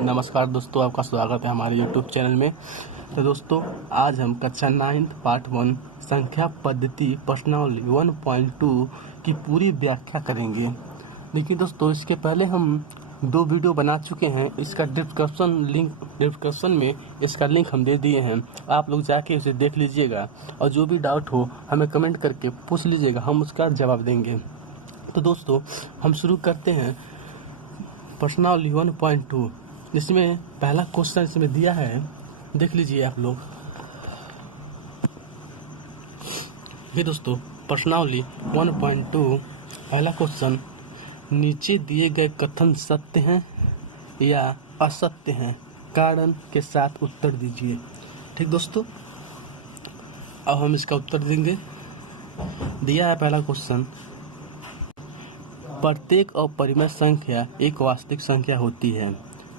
नमस्कार दोस्तों, आपका स्वागत है हमारे YouTube चैनल में। तो दोस्तों, आज हम कक्षा 9 पार्ट 1 संख्या पद्धति प्रश्नावली 1.2 की पूरी व्याख्या करेंगे। देखिए दोस्तों, इसके पहले हम 2 वीडियो बना चुके हैं। इसका डिस्क्रिप्शन में इसका लिंक हम दे दिए हैं। आप लोग जाके उसे देख लीजिएगा और जो भी डाउट हो हमें कमेंट करके पूछ लीजिएगा, हम उसका जवाब देंगे। तो दोस्तों, हम शुरू करते हैं प्रश्नावली 1.2, जिसमें पहला क्वेश्चन इसमें दिया है, देख लीजिए आप लोग। ये दोस्तों, प्रश्नावली 1.2 पहला क्वेश्चन, नीचे दिए गए कथन सत्य हैं या असत्य हैं, कारण के साथ उत्तर दीजिए। ठीक दोस्तों, अब हम इसका उत्तर देंगे। दिया है पहला क्वेश्चन, प्रत्येक अपरिमेय संख्या एक वास्तविक संख्या होती है।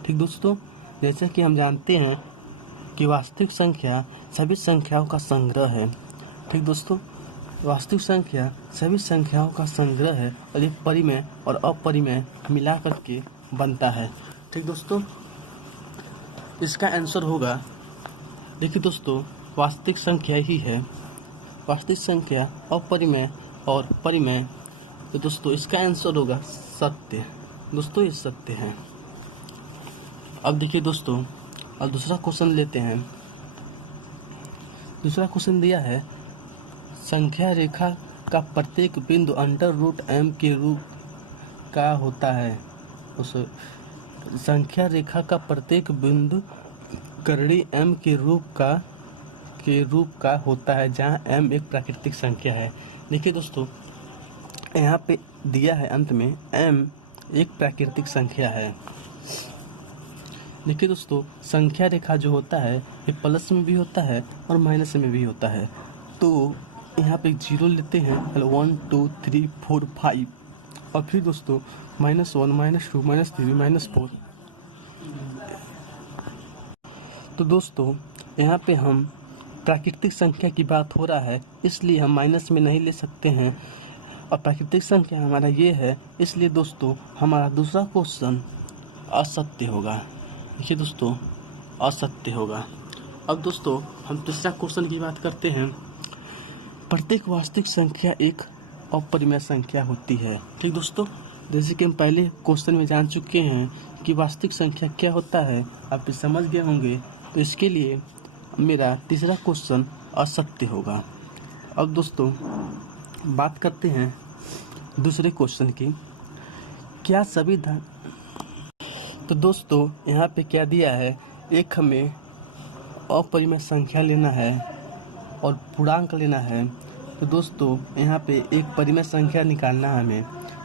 ठीक दोस्तों, जैसे कि हम जानते हैं कि वास्तविक संख्या सभी संख्याओं का संग्रह है। ठीक दोस्तों, वास्तविक संख्या सभी संख्याओं का संग्रह है और ये परिमेय और अपरिमेय मिलाकर के बनता है। ठीक दोस्तों, इसका आंसर होगा, देखिए दोस्तों, वास्तविक संख्या ही है। वास्तविक संख्या अपरिमेय और परिमेय, तो दोस्तों इसका आंसर होगा सत्य। दोस्तों, ये सत्य है। अब देखिए दोस्तों, अब दूसरा क्वेश्चन लेते हैं। दूसरा क्वेश्चन दिया है, संख्या रेखा का प्रत्येक बिंदु √m के रूप का होता है। उस संख्या रेखा का प्रत्येक बिंदु करड़ी m के रूप का होता है, जहां m एक प्राकृतिक संख्या है। देखिए दोस्तों, यहाँ पे दिया है अंत में m एक प्राकृतिक संख्या है। देखिए दोस्तों, संख्या रेखा जो होता है ये प्लस में भी होता है और माइनस में भी होता है। तो यहाँ पे 0 लेते हैं, 1 2 3 4 5, और फिर दोस्तों -1 -2 -3 -4। तो दोस्तों, यहाँ पे हम प्राकृतिक संख्या की बात हो रहा है, इसलिए हम माइनस में नहीं ले सकते हैं और प्राकृतिक संख्या हमारा ये है, इसलिए दोस्तों हमारा दूसरा क्वेश्चन असत्य होगा। देखिए दोस्तों, असत्य होगा। अब दोस्तों हम तीसरा क्वेश्चन की बात करते हैं। प्रत्येक वास्तविक संख्या एक अपरिमेय संख्या होती है। ठीक दोस्तों, जैसे कि हम पहले क्वेश्चन में जान चुके हैं कि वास्तविक संख्या क्या होता है, आप भी समझ गए होंगे। तो इसके लिए मेरा तीसरा क्वेश्चन असत्य होगा। अब दोस्तों बात करते हैं दूसरे क्वेश्चन की, क्या सभी तो दोस्तों यहाँ पे क्या दिया है, एक हमें अपरिमेय संख्या लेना है और पूर्णांक लेना है। तो दोस्तों यहाँ पे एक परिमेय संख्या निकालना है हमें।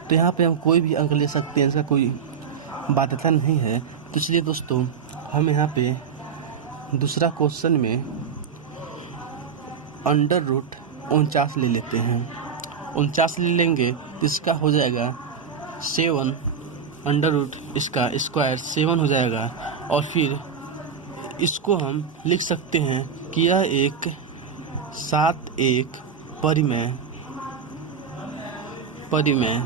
तो यहाँ पे हम कोई भी अंक ले सकते हैं, इसका कोई बाध्यता नहीं है। तो इसलिए दोस्तों हम यहाँ पे दूसरा क्वेश्चन में √49 ले लेते हैं। 49 ले लेंगे तो इसका हो जाएगा 7, इसका स्क्वायर 7 हो जाएगा। और फिर इसको हम लिख सकते हैं कि यह एक 7 एक परिमेय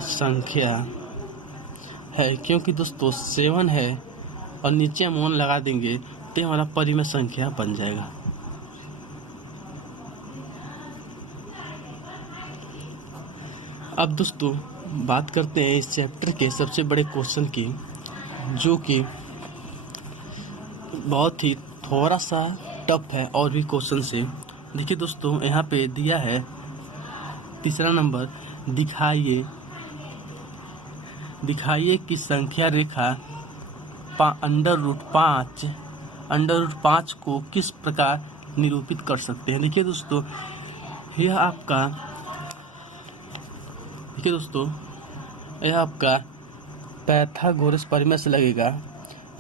संख्या है, क्योंकि दोस्तों 7 है और नीचे हम 1 लगा देंगे तो हमारा परिमेय संख्या बन जाएगा। अब दोस्तों बात करते हैं इस चैप्टर के सबसे बड़े क्वेश्चन की, जो कि बहुत ही थोड़ा सा टफ है और भी क्वेश्चन से। देखिए दोस्तों, यहाँ पे दिया है तीसरा नंबर, दिखाइए कि संख्या रेखा √5 को किस प्रकार निरूपित कर सकते हैं। देखिए दोस्तों, यह आपका पाइथागोरस परिमेय से लगेगा,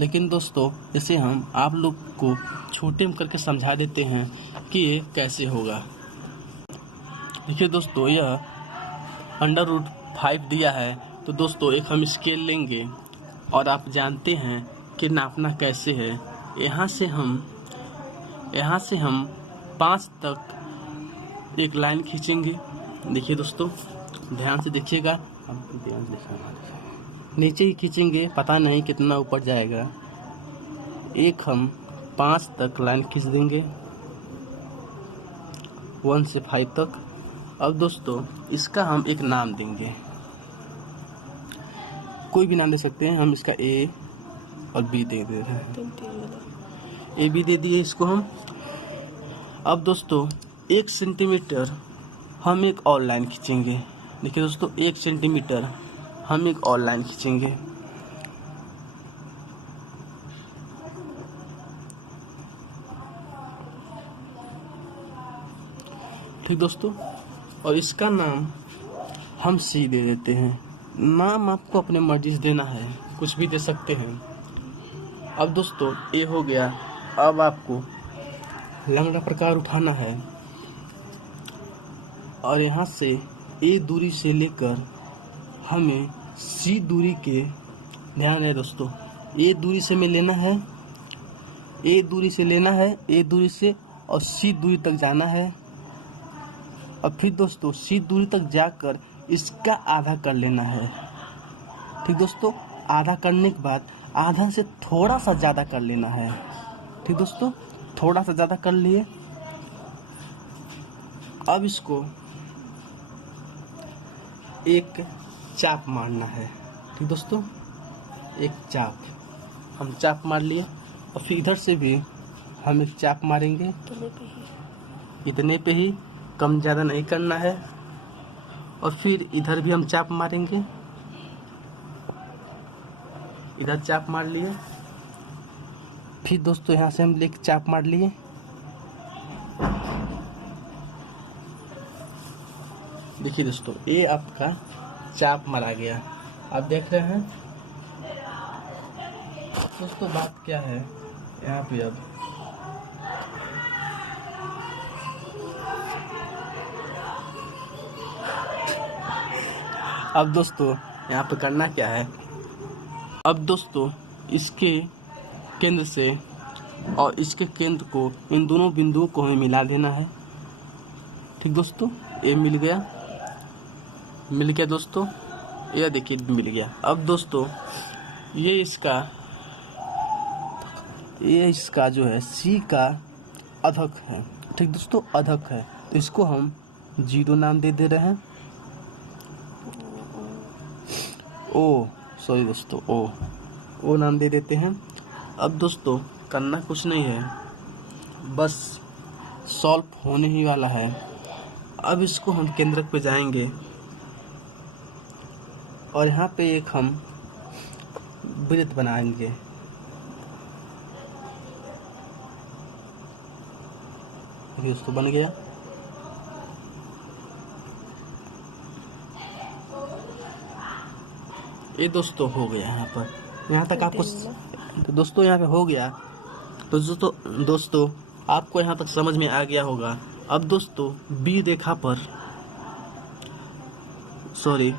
लेकिन दोस्तों इसे हम आप लोग को छोटे में करके समझा देते हैं कि ये कैसे होगा। देखिए दोस्तों, यह √5 दिया है, तो दोस्तों एक हम स्केल लेंगे और आप जानते हैं कि नापना कैसे है। यहाँ से हम 5 तक एक लाइन खींचेंगे। देखिए दोस्तों, ध्यान से देखिएगा, नीचे ही खींचेंगे, पता नहीं कितना ऊपर जाएगा। एक हम 5 तक लाइन खींच देंगे, 1 से 5 तक। अब दोस्तों इसका हम एक नाम देंगे, कोई भी नाम दे सकते हैं। हम इसका ए और बी दे रहे हैं, ए बी दे दिए इसको हम। अब दोस्तों 1 सेंटीमीटर हम एक और लाइन खींचेंगे। देखिए दोस्तों 1 सेंटीमीटर हम एक और लाइन खींचेंगे। ठीक दोस्तों, और इसका नाम हम सी दे देते हैं। नाम आपको अपने मर्जी से देना है, कुछ भी दे सकते हैं। अब दोस्तों ए हो गया। अब आपको लंगड़ा प्रकार उठाना है और यहाँ से ए दूरी से लेकर हमें सी दूरी के, ध्यान है दोस्तों, ए दूरी से में लेना है, ए दूरी से लेना है, ए दूरी से, और सी दूरी तक जाना है। और फिर दोस्तों सी दूरी तक जाकर इसका आधा कर लेना है। ठीक दोस्तों, आधा करने के बाद आधा से थोड़ा सा ज़्यादा कर लेना है। ठीक दोस्तों, थोड़ा सा ज़्यादा कर लिए। अब इसको एक चाप मारना है। ठीक दोस्तों, एक चाप, हम चाप मार लिए। और फिर इधर से भी हम एक चाप मारेंगे, इतने पे ही, कम ज़्यादा नहीं करना है। और फिर इधर भी हम चाप मारेंगे, इधर चाप मार लिए। फिर दोस्तों यहाँ से हम लेके चाप मार लिए। देखिए दोस्तों ये आपका चाप मारा गया, आप देख रहे हैं। दोस्तों बात क्या है यहाँ पे, अब दोस्तों यहाँ पे करना क्या है। अब दोस्तों इसके केंद्र से और इसके केंद्र को, इन दोनों बिंदुओं को हमें मिला देना है। ठीक दोस्तों, ये मिल गया, मिल गया दोस्तों, ये देखिए मिल गया। अब दोस्तों ये इसका जो है सी का अधक है। ठीक दोस्तों, अधक है, तो इसको हम 0 नाम दे रहे हैं। ओ सॉरी दोस्तों, ओ नाम दे देते हैं। अब दोस्तों करना कुछ नहीं है, बस सॉल्व होने ही वाला है। अब इसको हम केंद्रक पे जाएंगे और यहाँ पे एक हम वृत्त बनाएंगे। दोस्तों बन गया। ये दोस्तों हो गया, यहाँ पर, यहाँ तक आपको, तो दोस्तों यहाँ पे हो गया। तो दोस्तों आपको यहाँ तक समझ में आ गया होगा। अब दोस्तों बी रेखा पर, सॉरी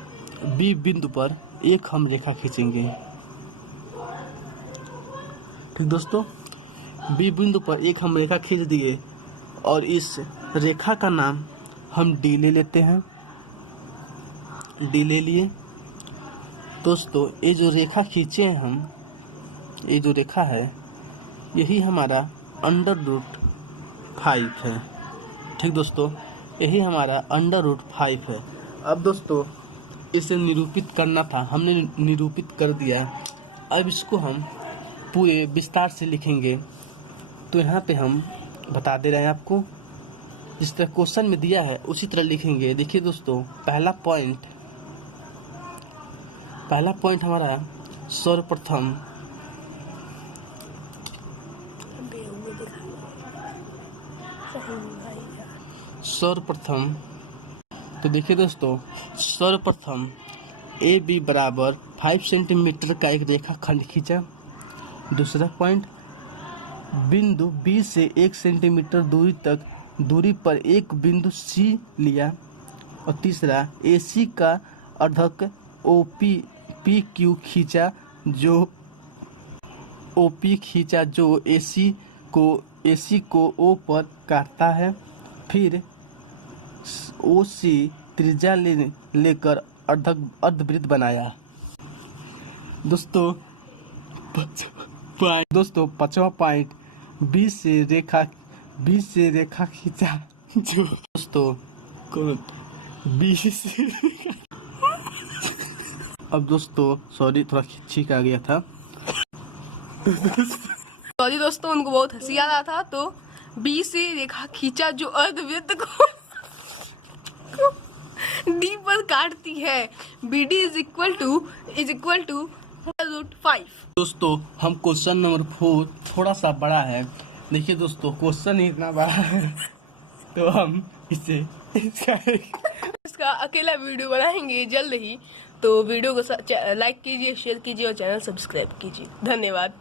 बी बिंदु पर एक हम रेखा खींचेंगे। ठीक दोस्तों, बी बिंदु पर एक हम रेखा खींच दिए और इस रेखा का नाम हम डी ले लेते हैं। डी ले लिए। दोस्तों ये जो रेखा खींचे हैं हम, ये जो रेखा है यही हमारा √5 है। ठीक दोस्तों, यही हमारा √5 है। अब दोस्तों इसे निरूपित करना था, हमने निरूपित कर दिया। अब इसको हम पूरे विस्तार से लिखेंगे। तो यहाँ पे हम बता दे रहे हैं आपको, जिस तरह क्वेश्चन में दिया है उसी तरह लिखेंगे। देखिए दोस्तों पहला पॉइंट हमारा सर्वप्रथम तो देखिए दोस्तों सर्वप्रथम ए बी बराबर 5 सेंटीमीटर का एक रेखा खंड खींचा। दूसरा पॉइंट, बिंदु बी से 1 सेंटीमीटर दूरी पर एक बिंदु सी लिया। और तीसरा, ए सी का अर्धक पी क्यू खींचा जो ए सी को ओ पर काटता है। फिर ओ सी त्रिज्या लेकर अर्धवृत्त बनाया। दोस्तों दोस्तों 5वां पॉइंट, बीच से रेखा खींचा जो दोस्तों कौन बीच से अब दोस्तों सॉरी थोड़ा छींक आ गया था। सॉरी दोस्तों, उनको बहुत हंसी आ रहा था तो बी से रेखा खींचा जो अर्धवृत्त को डी पर काटती है। B D is equal to √5। दोस्तों हम क्वेश्चन नंबर 4 थोड़ा सा बड़ा है। देखिए दोस्तों क्वेश्चन ही इतना बड़ा है तो हम इसका अकेला वीडियो बनाएंगे जल्द ही, तो वीडियो को लाइक कीजिए, शेयर कीजिए और चैनल सब्सक्राइब कीजिए। धन्यवाद।